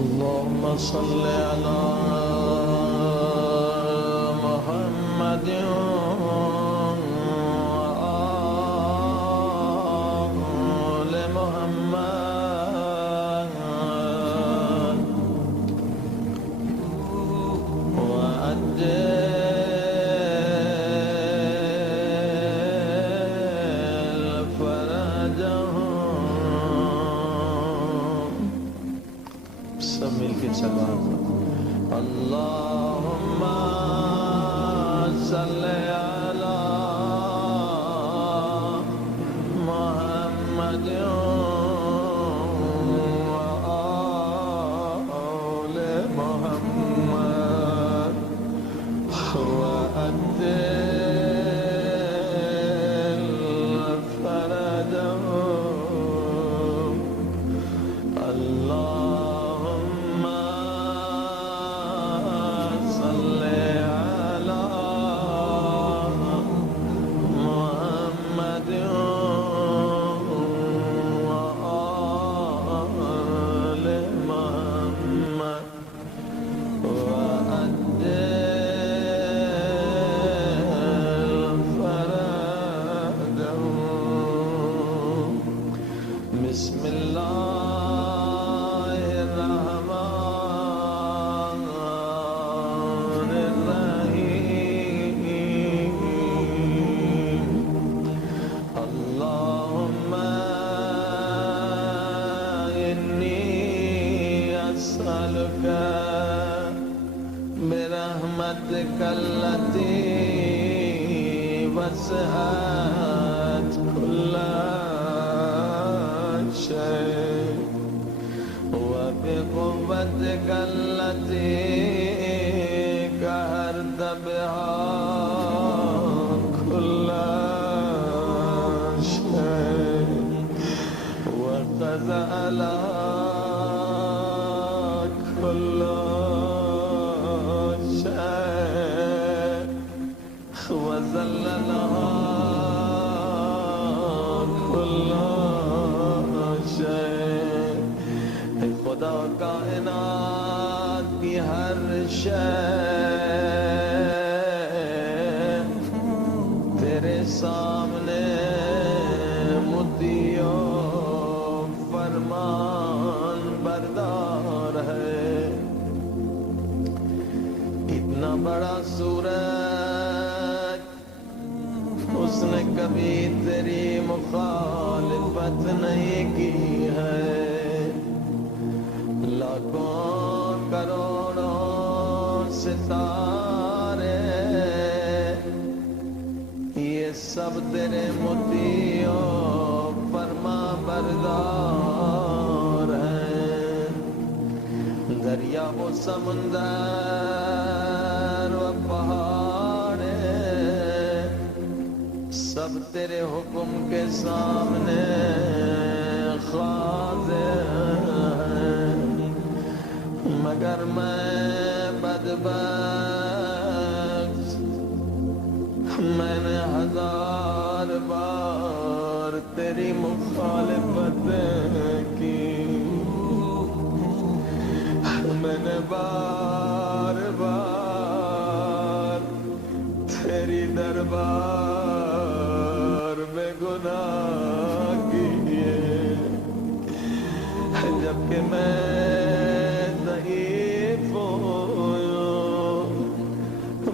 اللهم صل على محمد وآل محمد وعجل فرجهم. سب مل کے چلا اللہم صلی علی محمد وآل محمد وعجل فرجهم. اللهم صل على محمد وآل محمد وعجل فرجهم. بسم الله الرحمن الرحيم. اللهم إني أسألك برحمتك التي وسعت كل شيء وبقوتك التي قهرت بها كل شيء وخضع لها كل شيء وذل لها كل شيء. خدا کائنات کی ہر شے تیرے سامنے مطیع و فرمان بردار ہے. اتنا بڑا سورج اس نے کبھی تیری مخالفت نہیں کی ہے. لاکھوں کروڑوں ستارے یہ سب تیرے مطیع و فرما بردار ہیں. دریا و سمندر و پہاڑے سب تیرے حکم کے سامنے خاضع ہیں. مگر میں بدبخت میں نے 1000 بار تیری مخالفت کی. میں نے بار بار تیری دربار میں گناہ کیے. جبکہ میں ضعیف ہوں،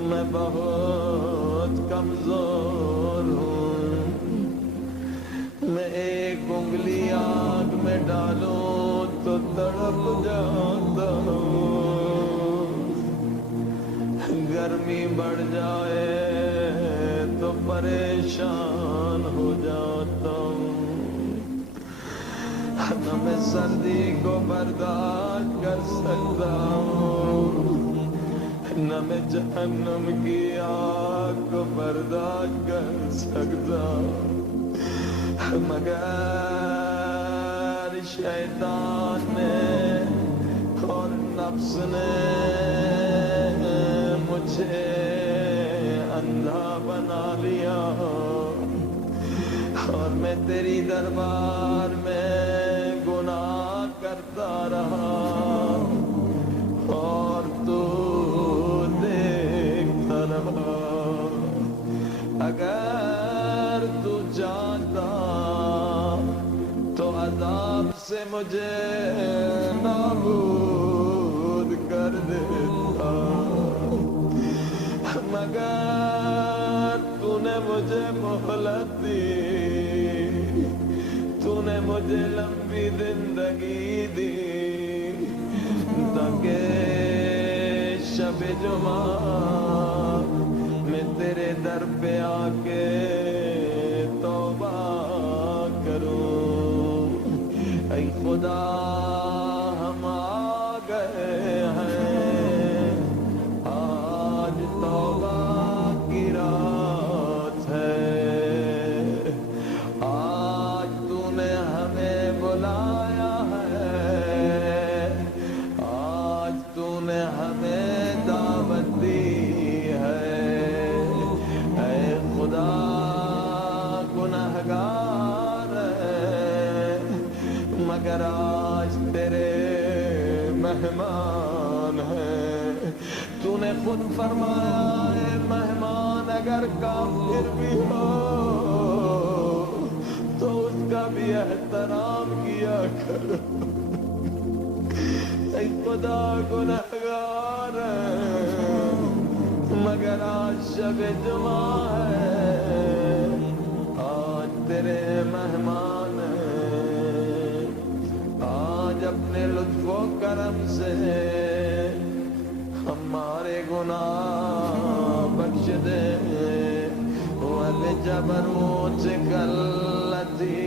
میں بہت کمزور ہوں. میں ایک انگلی آگ میں ڈالوں تو تڑپ جاتا ہوں. گرمی بڑھ جائے تو پریشان ہو جاتا ہوں. نہ میں سردی کو برداشت کر سکتا ہوں، نہ میں جہنم کی آگ کو برداشت کر سکتا ہوں. مگر شیطان نے اور نفس نے مجھے اندھا بنا لیا اور میں تیری دربار میں گناہ کرتا رہا. عذاب سے مجھے نابود کر دیتا، مگر تو نے مجھے مہلت دی، تو نے مجھے لمبی زندگی دی، تاکہ شب جمعہ میں تیرے در پہ آ کے توبہ کروں۔ اے خدا ہم آ گئے ہیں، آج توبہ کی رات ہے، آج تو نے ہمیں بلایا ہے، آج تو نے ہمیں دعوت دی ہے۔ اے خدا گنہگار ہیں مگر آج تیرے مہمان ہیں۔ تو نے خود فرمایا ہے مہمان اگر کافر بھی ہو تو اس کا بھی احترام کیا کرو۔ اے خدا گنہگار ہیں مگر آج شب جمعہ ہے، آج تیرے مہمان ہیں، آج اپنے لطف و کرم سے ہمارے گناہ بخش دے۔ وَبِجَبَرُوتِكَ الَّتِي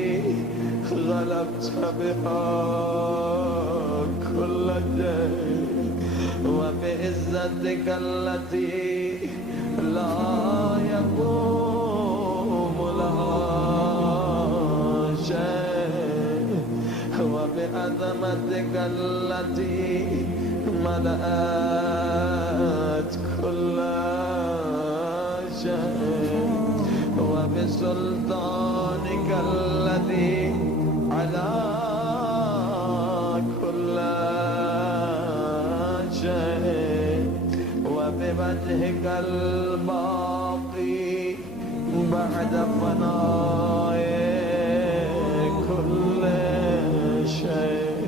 غَلَبْتَ بِهَا كُلَّ شَيْءٍ وَبِعِزَّتِكَ الَّتِي لَا يَقُومُ لَهَا شَيْءٌ وَبِعَظَمَتِكَ الَّتِي ملأت كل شيء وبسلطانك الذي على كل شيء وبوجهك الباقي بعد فناء كل شيء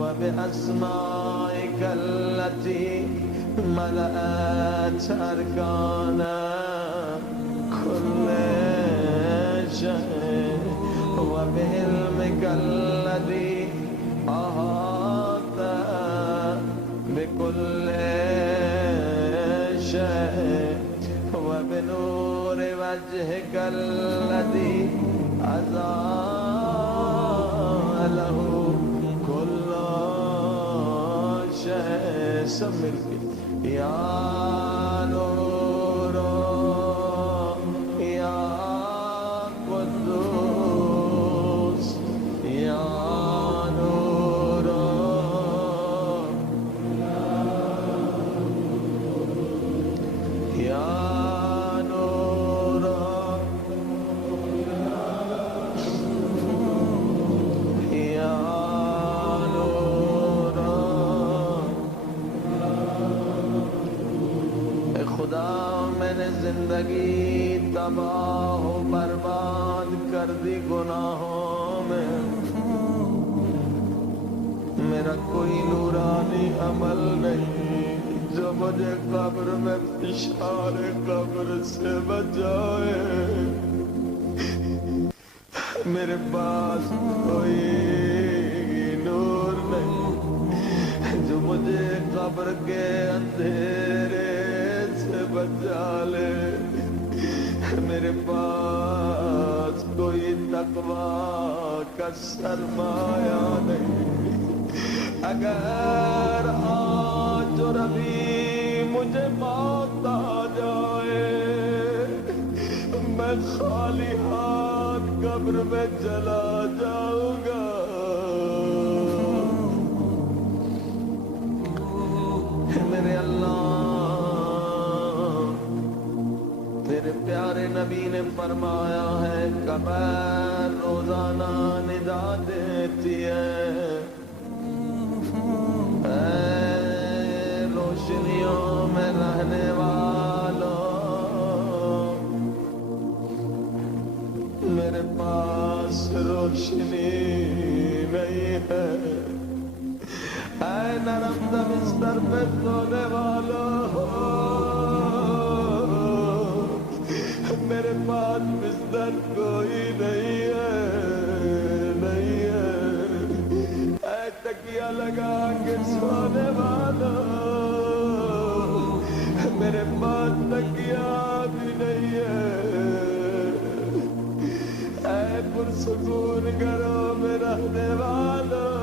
وبأسمائك التي ملأت أركان كل شيء وبعلمك الذي أحاط بكل شيء وبنور وجهك الذي أزاله كل شيء۔ سب مل کے یا نور یا قدوس یا نور یا نور یا خدا میں نے زندگی تباہ و برباد کر دی گناہوں میں، میرا کوئی نورانی عمل نہیں جو مجھے قبر میں فشار قبر سے بچائے۔ میرے پاس کوئی نور نہیں جو مجھے قبر کے اندھیرے سے بچا لے، میرے پاس کوئی تقویٰ کا سرمایہ نہیں۔ اگر آج اور ابھی مجھے موت آ جائے میں خالی ہاتھ قبر میں چلا جاؤں گا۔ میرے اللہ تیرے پیارے نبی نے فرمایا ہے قبر روزانہ ندا دیتی ہے، اے روشنیوں میں رہنے والوں میرے پاس روشنی نرم سا بستر پہ سونے والوں، میرے پاس بستر کوئی نہیں ہے، نہیں ہے، اے تکیہ لگا کے سونے والوں، میرے پاس تکیہ بھی نہیں ہے، اے پرسکون گھروں میں رہنے والوں،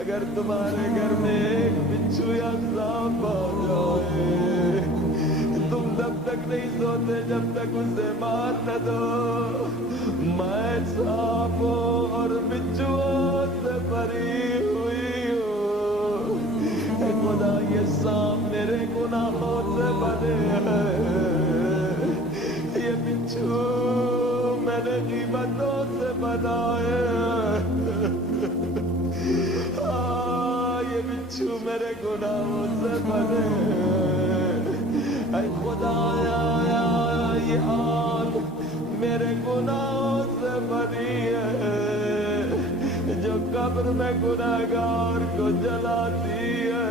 اگر تمہارے گھر میں ایک بچھو یا سانپ آ جائے، تم تب تک نہیں سوتے جب تک اسے مار نہ دو، میں سانپوں اور بچھوؤں سے بھری ہوئی ہوں، اے خدا یہ سانپ میرے گناہوں سے بنے ہیں، یہ بچھو میں نے غیبتوں سے بنائے ہیں، یہ بچھو میرے گناہوں سے بنے ہیں، اے خدایا یہ آگ میرے گناہوں سے بنی ہے، جو قبر میں گناہگار کو جلاتی ہے،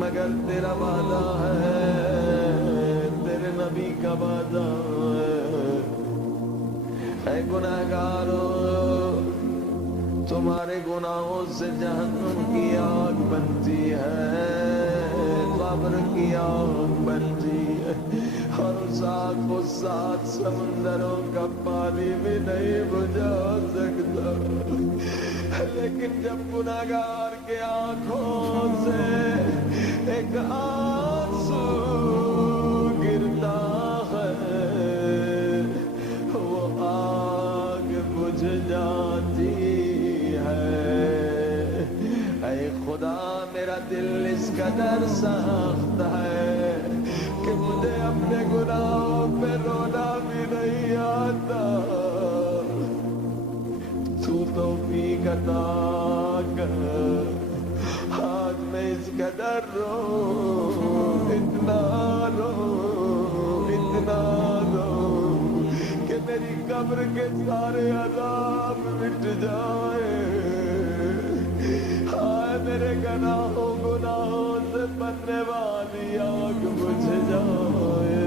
مگر تیرا وعدہ ہے، تیرے نبی کا وعدہ ہے، اے گناہگارو تمہارے گناہوں سے جہنم کی آگ بنتی ہے، قبر کی آگ بنتی ہے، اور اس آگ کو 7 سمندروں کا پانی بھی نہیں بجھا سکتا، لیکن جب گناہگار کے آنکھوں سے ایک آنسو گرتا ہے، وہ آگ بجھ جاتی ہے، اے خدا میرا دل اس قدر سخت ہے کہ مجھے اپنے گناہوں پہ رونا بھی نہیں آتا، تو توفیق عطا کر، آج میں اس قدر رو، اتنا رو، اتنا رو کہ میری قبر کے سارے عذاب مٹ جائے، ہائے میرے گناہوں سے بننے والی آگ بجھ جائے،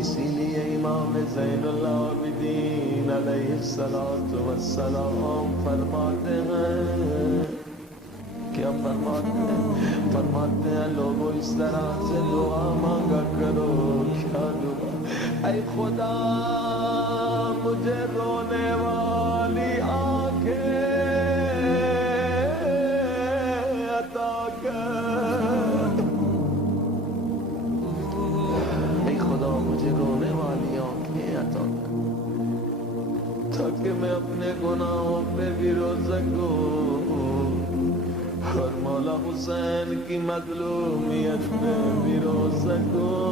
اسی لیے امام زین العابدین علیہ السلام فرماتے ہیں، کیا فرماتے ہیں؟ فرماتے ہیں لوگوں اس طرح سے دعا مانگا کرو، کیا دعا؟ اے خدا مجھے رونے والی آنکھیں عطا کر، اے خدا مجھے رونے والی آنکھیں عطا کر، تاکہ میں اپنے گناہوں پہ بھی رو سکوں، اور مولا حسین کی مظلومیت میں بھی رو سکوں۔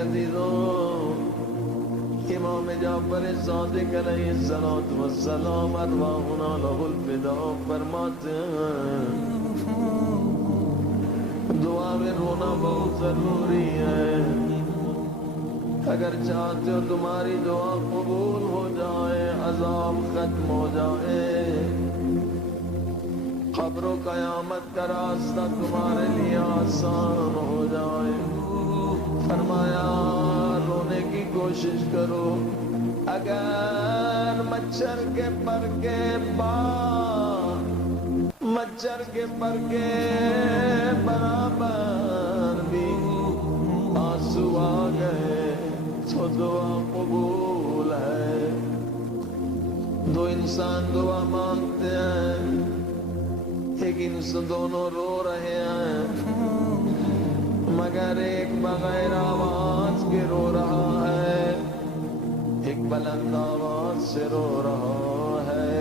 عزیزوں، امام جعفر صادق علیہ السلام ارواحنا لہ الفداء فرماتے ہیں دعا میں رونا بہت ضروری ہے، اگر چاہتے ہو تمہاری دعا قبول ہو جائے، عذاب ختم ہو جائے، قبر و قیامت کا راستہ تمہارے لیے آسان ہو جائے، فرمایا رونے کی کوشش کرو، اگر مچھر کے پر کے برابر بھی آنسو آ گئے تو دعا قبول ہے۔ دو انسان دعا مانگتے ہیں، ایک انسان دونوں رو رہے ہیں، مگر ایک بغیر آواز کے رو رہا ہے، ایک بلند آواز سے رو رہا ہے۔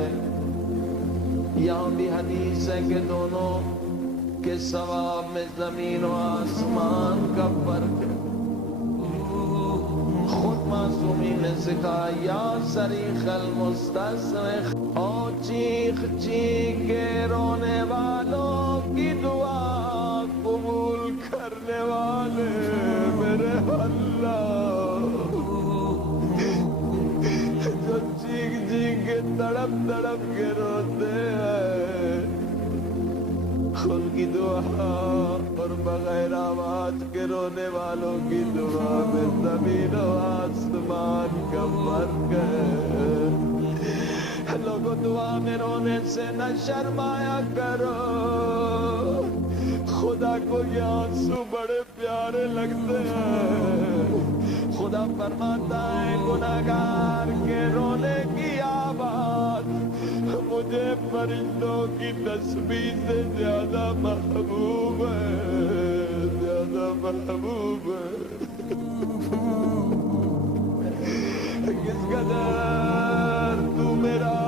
یہاں بھی حدیث ہے کہ دونوں کے ثواب میں زمین و آسمان کا فرق ہے۔ خود معصومی نے سکھایا یا صریخ المستصرخ، اور چیخ چیخ کے رونے والوں کی دعا قبول کرنے والے دعا اور بغیر آواز کے رونے والوں کی دعا میں زمین و آسمان کا فرق ہے۔ لوگوں دعا میں رونے سے نہ شرمایا کرو، خدا کو یہ آنسو بڑے پیارے لگتے ہیں۔ خدا فرماتا ہے گناہگار کے رونے کی آواز مجھے فرشتوں کی تسبیح سے زیادہ محبوب ہے، زیادہ محبوب ہے۔ کس قدر تو میرا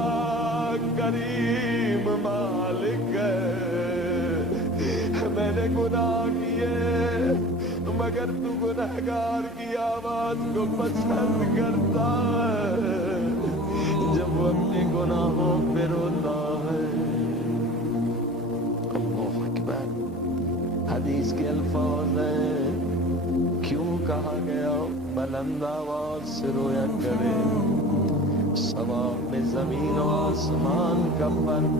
کریم مالک ہے، میں نے گناہ کیے مگر تو گناہگار کی آواز کو پسند کرتا ہے جب وہ اپنے گناہوں پہ روتا ہے۔ اللہ اکبر، حدیث کے الفاظ ہیں، کیوں کہا گیا بلند آواز سے رویا کرے، ثواب میں زمین و آسمان کا فرق۔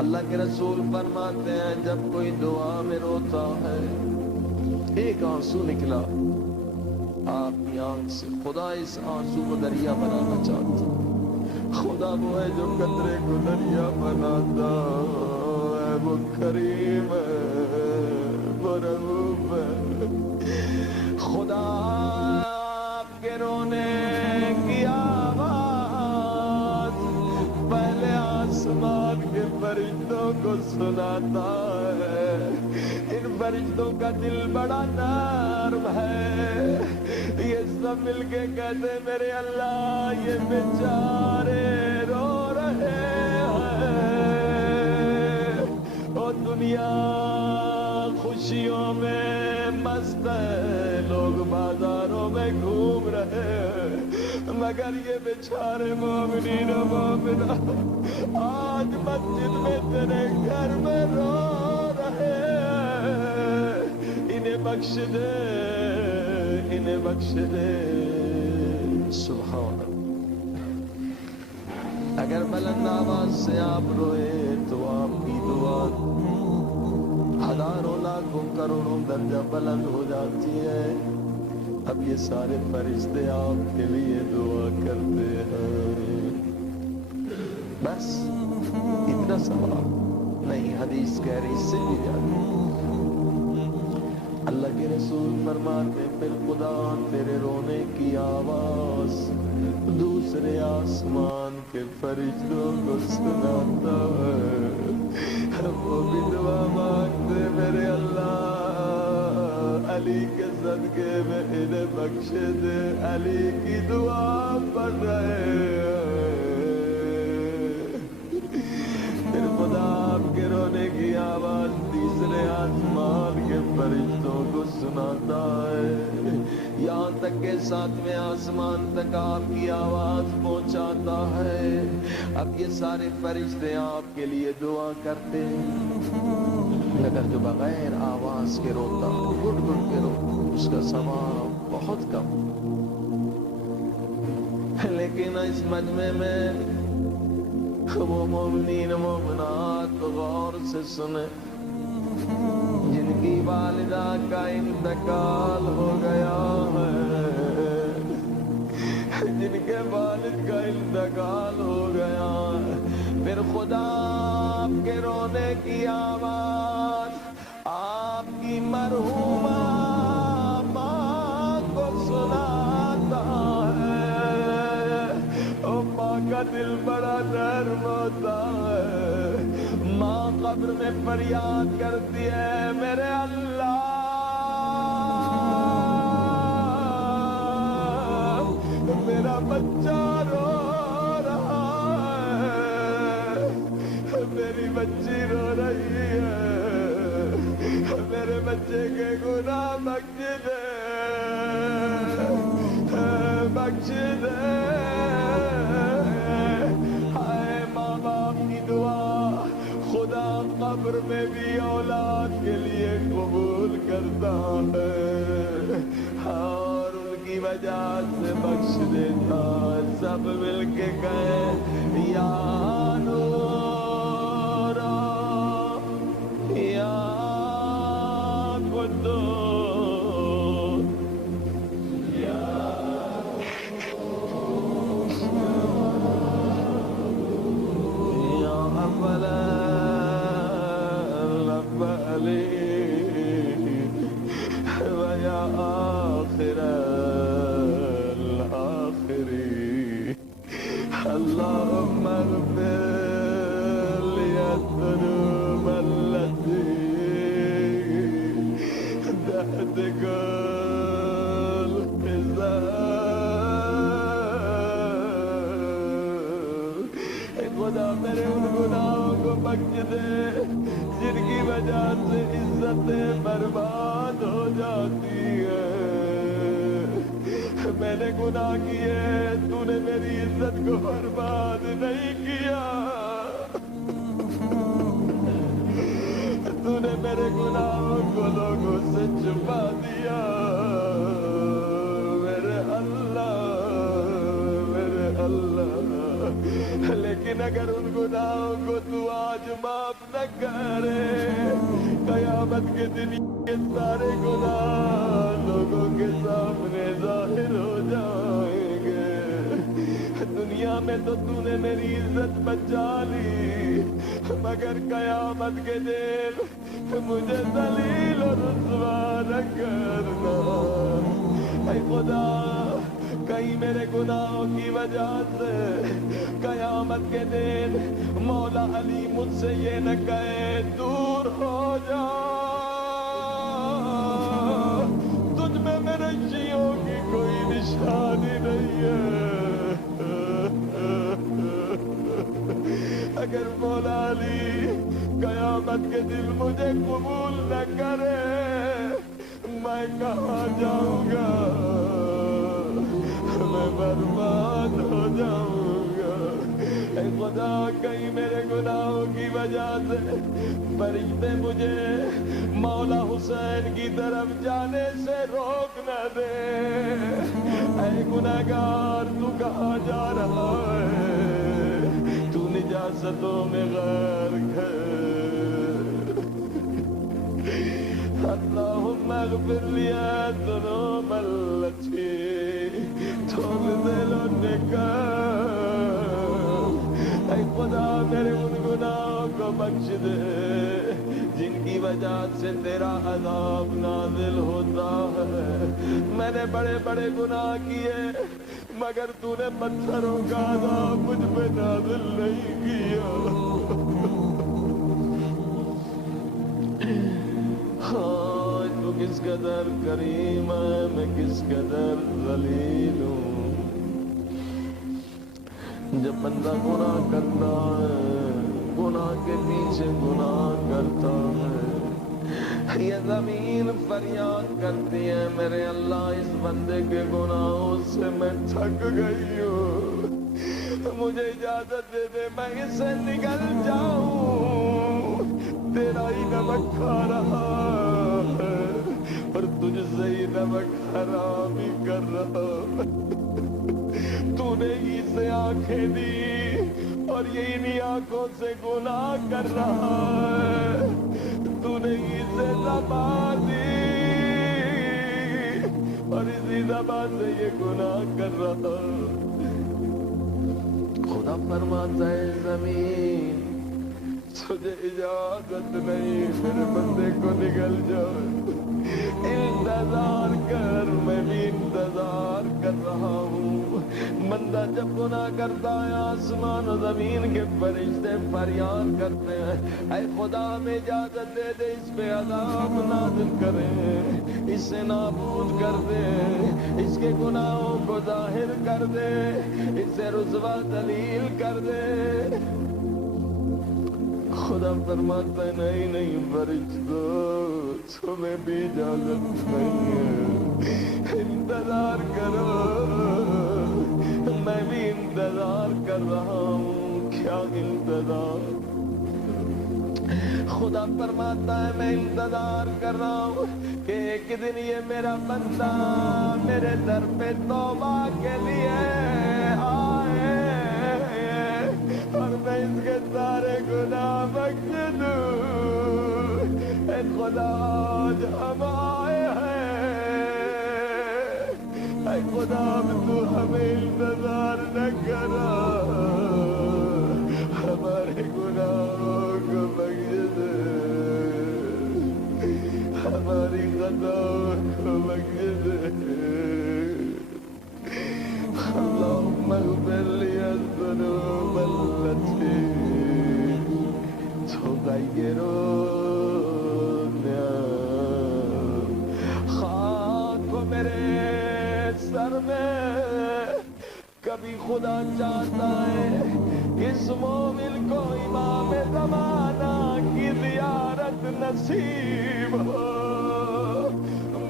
اللہ کے رسول فرماتے ہیں جب کوئی دعا میں روتا ہے، ایک آنسو نکلا آپ کی آنکھ سے، خدا اس آنسو کو دریا بنانا چاہتا۔ خدا وہ ہے جو قطرے کو دریا بناتا ہے، وہ کریم ہے، وہ رؤوف ہے۔ خدا آپ کے رونے کی آواز پہلے آسمان کے فرشتوں کو سناتا ہے۔ ان فرشتوں کا دل بڑا نرم ہے، یہ سب مل کے کہتے میرے اللہ یہ بیچارے رو رہے ہیں، اور دنیا خوشیوں میں مست ہے، لوگ بازاروں میں گھوم رہے ہیں، مگر یہ بیچارے مومنین و مومنات آج مسجد میں تیرے گھر میں رو رہے ہیں، انہیں بخش دے، انہیں بخش دے۔ سبحان اللہ۔ اگر بلند آواز سے آپ روئے تو آپ کی دعا ہزاروں لاکھوں کروڑوں درجہ بلند ہو جاتی ہے۔ اب یہ سارے فرشتے آپ کے لیے دعا کرتے ہیں، بس اتنا ثواب نہیں، حدیث کہہ رہی اس سے بھی زیادہ۔ اللہ کے رسول فرماتے پھر خدا تیرے رونے کی آواز دوسرے آسمان کے فرشتوں کو سناتا ہے، وہ بھی دعا مانگتے میرے اللہ علی کے صدقے میں انہیں بخش دے، علی کی دعا پڑھ رہے ہیں۔ پھر خدا آپ کے رونے کی آواز تیسرے آسمان کے فرشتوں کو سناتا ہے، یہاں تک کہ ساتویں آسمان تک آپ کی آواز پہنچاتا ہے۔ اب یہ سارے فرشتے آپ کے لیے دعا کرتے ہیں، مگر جو بغیر آواز کے روتا، گھٹ گھٹ کے روتا، اس کا ثواب بہت کم۔ لیکن اس مجمع میں وہ مومنین مومنات غور سے سنیں جن کی والدہ کا انتقال ہو گیا ہے، جن کے والد کا انتقال ہو گیا ہے، پھر خدا آپ کے رونے کی آواز آپ کی مرحومہ ماں کو سناتا ہے۔ او ماں کا دل بڑا نرم ہوتا ہے، ماں قبر میں فریاد کرتی ہے میرے اللہ میرا بچہ رو رہا ہے، میری بچی رو رہی ہے، میرے بچے کے گناہ بخش دے، بخش دے۔ ہائے ماں باپ کی دعا خدا قبر میں بھی اولاد کے لیے قبول کرتا ہے اور ان کی وجہ سے بخش دیتا۔ سب مل کے کہیں یا نور یا دو یا اول الاولین و یا آخر الاخرین اللهم اغفر لی الذنوب التي تحت كل حساب خدا میرے ان گناہوں کو بخش دے جن کی وجہ سے عزتیں برباد ہو جاتی ہے میں نے گناہ کیے تو نے میری عزت کو برباد نہیں کیا تو نے میرے گناہوں کو لوگوں سے چھپا دیا میرے اللہ لیکن اگر ان گناہوں کو تو آج معاف نہ کرے قیامت کے دن یہ سارے گناہ لوگوں کے سامنے ظاہر ہو جائیں گے دنیا میں تو نے میری عزت بچا لی مگر قیامت کے دن مجھے ذلیل اور رسوا نہ کرنا اے خدا کہیں میرے گناہوں کی وجہ سے قیامت کے دن مولا علی مجھ سے یہ نہ کہے دور ہو جا تجھ میں میرے شیعوں کی کوئی نشانی نہیں ہے اگر مولا علی قیامت کے دن مجھے قبول نہ کرے میں کہاں جاؤں گا میں برباد ہو جاؤں گا اے خدا کہیں میرے گناہوں کی وجہ سے فرشتے مجھے مولا حسین کی طرف جانے سے روک نہ دے اے گناہگار تو کہاں جا رہا ہے تو نجاستوں میں غرق ہے اللهم اغفر لي الذنوب التي تبذل النكام اے خدا میرے ان گناہوں کو بخش دے جن کی وجہ سے تیرا عذاب نازل ہوتا ہے میں نے بڑے بڑے گناہ کیے مگر تو نے پتھروں کا عذاب مجھ پہ نازل نہیں کیا تو کس قدر کریم ہے میں کس قدر ذلیل ہوں جب بندہ گناہ کرتا ہے گناہ کے پیچھے گناہ کرتا ہے یہ زمین فریاد کرتی ہے میرے اللہ اس بندے کے گناہوں سے میں تھک گئی ہوں مجھے اجازت دے دے میں اس سے نکل جاؤں تیرا ہی نمک کھا رہا ہے اور تجھ سے ہی نمک حرام ہی کر رہا تو نے ہی سے آنکھیں دی اور یہ انہی آنکھوں سے گناہ کر رہا ہے تو نے ہی سے زبان دی اور اسی زبان سے یہ گناہ کر رہا خدا فرماتا ہے زمین تجھے اجازت نہیں میرے بندے کو نکل جاؤ انتظار کر میں بھی انتظار کر رہا ہوں بندہ جب گناہ کرتا ہے آسمان و زمین کے فرشتے فریاد کرتے ہیں اے خدا ہمیں اجازت دے دے اس پہ عذاب نازل کرے اسے نابود کر دے اس کے گناہوں کو ظاہر کر دے اسے رسوا ذلیل کر دے خدا فرماتا ہے نہیں فرشتوں تمہیں بھی اجازت نہیں ہے انتظار کرو میں بھی انتظار کر رہا ہوں کیا انتظار خدا فرماتا ہے میں انتظار کر رہا ہوں کہ ایک دن یہ میرا بندہ میرے در پہ توبہ کے لیے آئے اور میں اس کے سارے گناہ بخش دوں اے خدا آج ہمارا اے خدا تو ہمیں انتظار نہ کرا، ہمارے گناہوں کو بخش دے، ہماری خطاؤں کو بخش دے۔ اللهم اغفر لي الذنوب التي تغير النعم۔ خاک کو میرے سر میں کبھی خدا چاہتا ہے اس مومن کو امام زمانہ کی زیارت نصیب ہو،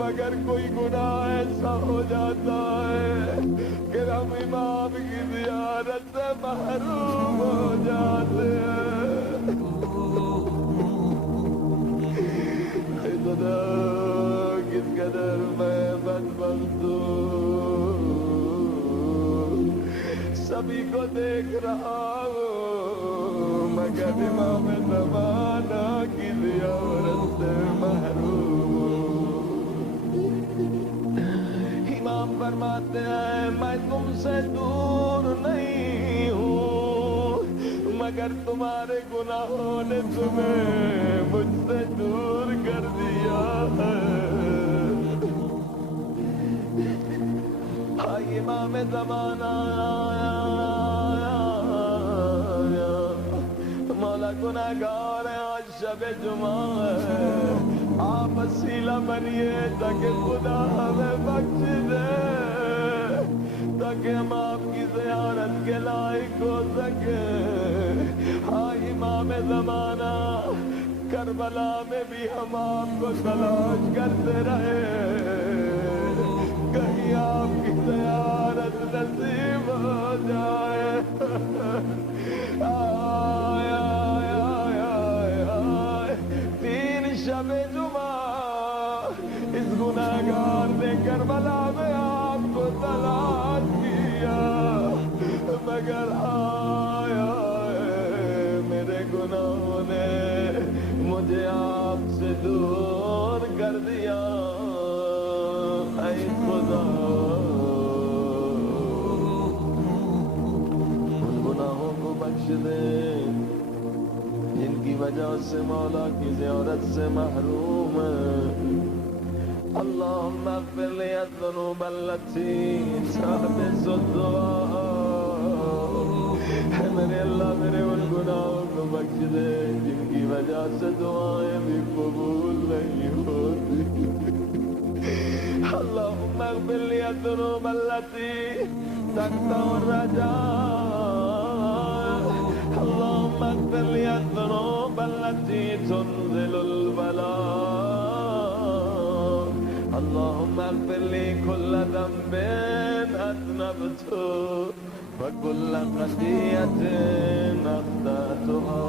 مگر کوئی گناہ ایسا ہو جاتا ہے کہ ہم امام کی زیارت سے محروم ہو جاتے ہیں۔ خدا کس قدر میں بدبخت ہوں، سبھی کو دیکھ رہا ہوں مگر امام زمانہ کی زیارت سے محروم ہوں۔ امام فرماتے ہیں میں تم سے دور نہیں ہوں مگر تمہارے گناہوں نے تمہیں مجھ سے دور کر دیا ہے۔ ہائے امام زمانہ مولا گناہگار ہے، آج شب جمعہ ہے، آپ وسیلہ بنیے تاکہ خدا ہمیں بخش دے، تاکہ ہم آپ کی زیارت کے لائق ہو سکے۔ ہاں امام زمانہ کربلا میں بھی ہم آپ کو تلاش کرتے رہے، کہیں آپ کی زیارت نصیب ہو جائے۔ تین شب جمعہ اس گناہگار نے کربلا میں آپ کو تلاش کیا، مگر میرے گناہوں نے مجھے آپ سے دور کر دیا۔ اے خدا ان گناہوں کو بخش دے جن کی وجہ سے مولا کی زیارت سے محروم ہے۔ اللهم اغفر لي الذنوب التي تحبس الدعاء۔ میرے اللہ میرے ان گناہوں کو بخش دے جن کی وجہ سے دعائیں بھی قبول نہیں ہوتی۔ اللهم اغفر لي الذنوب التي تقطع الرجاء۔ اللهم اغفر لي الذنوب التي تنزل البلاء۔ اللهم اغفر لي كل ذنب أذنبته وكل خطيئة أخطأتها۔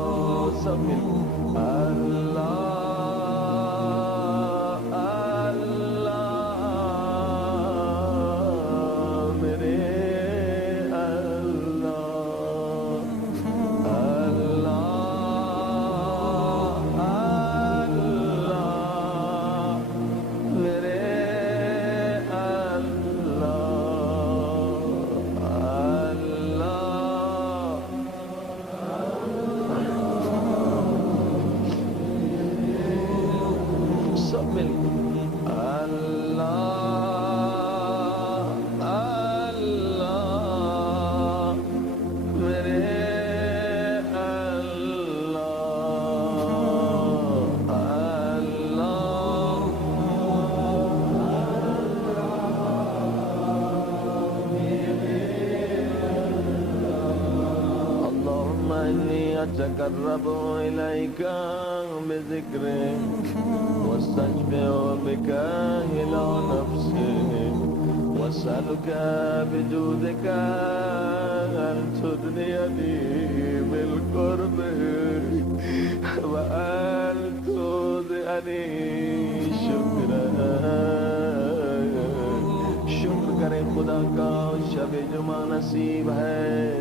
أتقرب إليك بذكرك واستشفع بك إلى نفسك وأسألك بجودك أن تدنيني بالقرب وأن تودعني شكرك۔ شکر کریں خدا کا شب جمعہ نصیب ہے۔